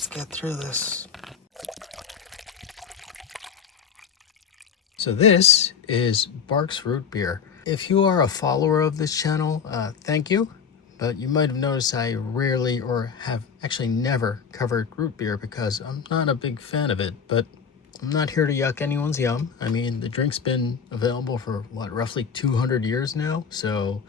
let's get through this. So this is Barq's root beer. If you are a follower of this channel, thank you. But you might have noticed I rarely or have actually never covered root beer because I'm not a big fan of it. But I'm not here to yuck anyone's yum. I mean, the drink's been available for, what, roughly 200 years now? So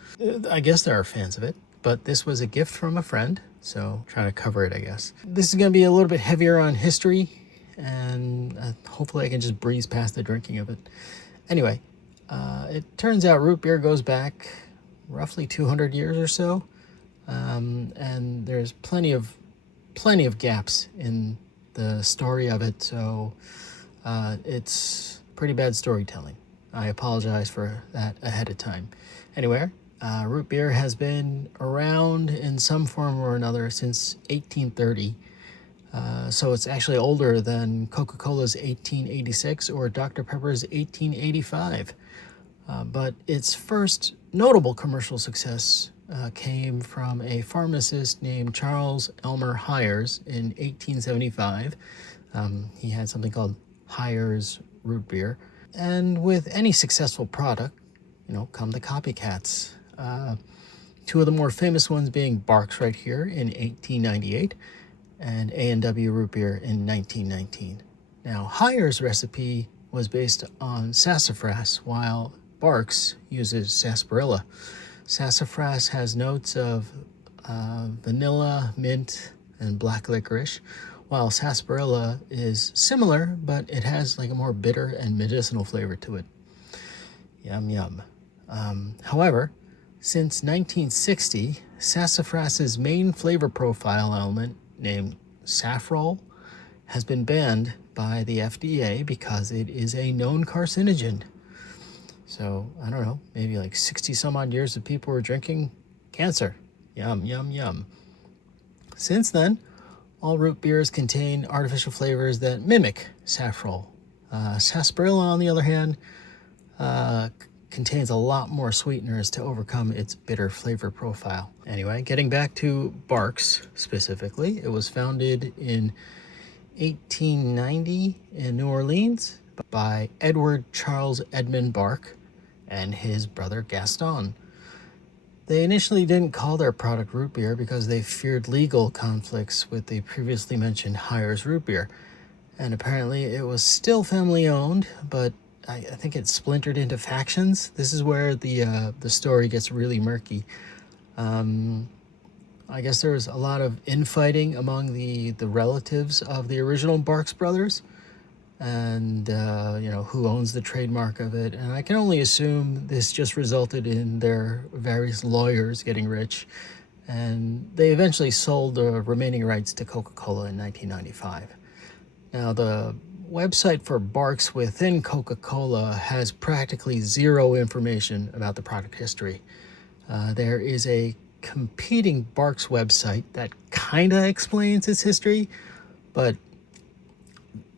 I guess there are fans of it. But this was a gift from a friend, so trying to cover it, I guess. This is going to be a little bit heavier on history, and hopefully I can just breeze past the drinking of it. Anyway, it turns out root beer goes back roughly 200 years or so, and there's plenty of gaps in the story of it, so it's pretty bad storytelling. I apologize for that ahead of time. Anyway, root beer has been around in some form or another since 1830. So it's actually older than Coca-Cola's 1886 or Dr. Pepper's 1885. But its first notable commercial success came from a pharmacist named Charles Elmer Hyers in 1875. He had something called Hyers root beer. And with any successful product, come the copycats. Two of the more famous ones being Barq's right here in 1898 and A&W root beer in 1919. Now, Hyers' recipe was based on sassafras, while Barq's uses sarsaparilla. Sassafras has notes of vanilla, mint, and black licorice, while sarsaparilla is similar, but it has like a more bitter and medicinal flavor to it. Yum, yum. However, since 1960, sassafras's main flavor profile element, named saffrol, has been banned by the FDA because it is a known carcinogen. So, I don't know, maybe like 60 some odd years of people were drinking cancer. Yum, yum, yum. Since then, all root beers contain artificial flavors that mimic saffrol. Sarsaparilla, on the other hand, contains a lot more sweeteners to overcome its bitter flavor profile. Anyway, getting back to Barq's specifically, it was founded in 1890 in New Orleans by Edward Charles Edmund Barq and his brother Gaston. They initially didn't call their product root beer because they feared legal conflicts with the previously mentioned Hyers root beer. And apparently it was still family owned, but I think it splintered into factions. This is where the story gets really murky. I guess there was a lot of infighting among the relatives of the original Barq's brothers, and who owns the trademark of it. And I can only assume this just resulted in their various lawyers getting rich, and they eventually sold the remaining rights to Coca-Cola in 1995. Now, the website for Barq's within Coca-Cola has practically zero information about the product history. There is a competing Barq's website that kind of explains its history, but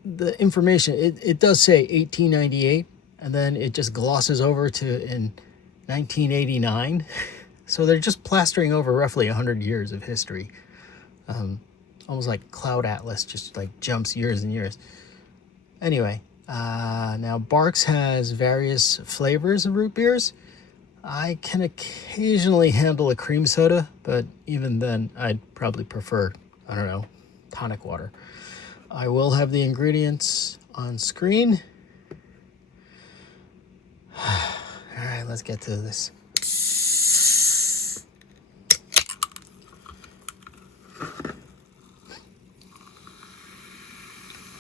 the information, it does say 1898, and then it just glosses over to in 1989. So they're just plastering over roughly 100 years of history. Almost like Cloud Atlas, just like jumps years and years. Anyway, now Barq's has various flavors of root beers. I can occasionally handle a cream soda, but even then I'd probably prefer, I don't know, tonic water. I will have the ingredients on screen. All right, let's get to this.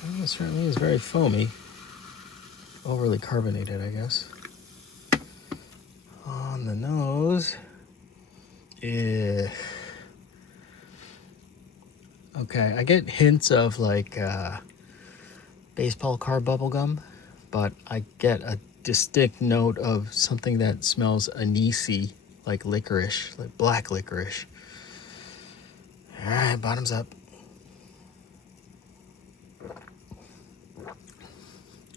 Well, it certainly is very foamy. Overly carbonated, I guess. On the nose. Yeah. Okay, I get hints of like baseball card bubble gum, but I get a distinct note of something that smells anise-y, like licorice, like black licorice. All right, bottoms up.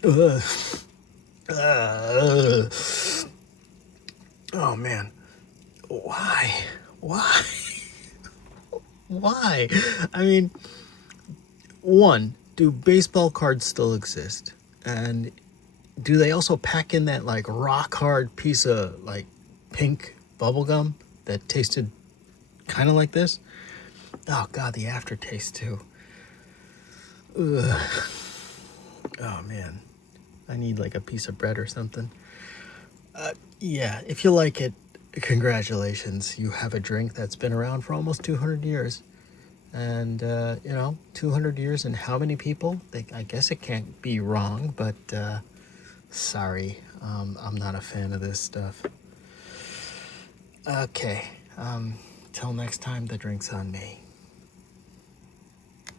Ugh. Oh man, why? Why? I mean, One, do baseball cards still exist? And do they also pack in that like rock hard piece of like pink bubble gum that tasted kind of like this? Oh god, the aftertaste too. Ugh. Oh man, I need like a piece of bread or something. Yeah, if you like it, congratulations. You have a drink that's been around for almost 200 years. And, 200 years and how many people? I guess it can't be wrong, but sorry, I'm not a fan of this stuff. Okay, till next time, the drink's on me.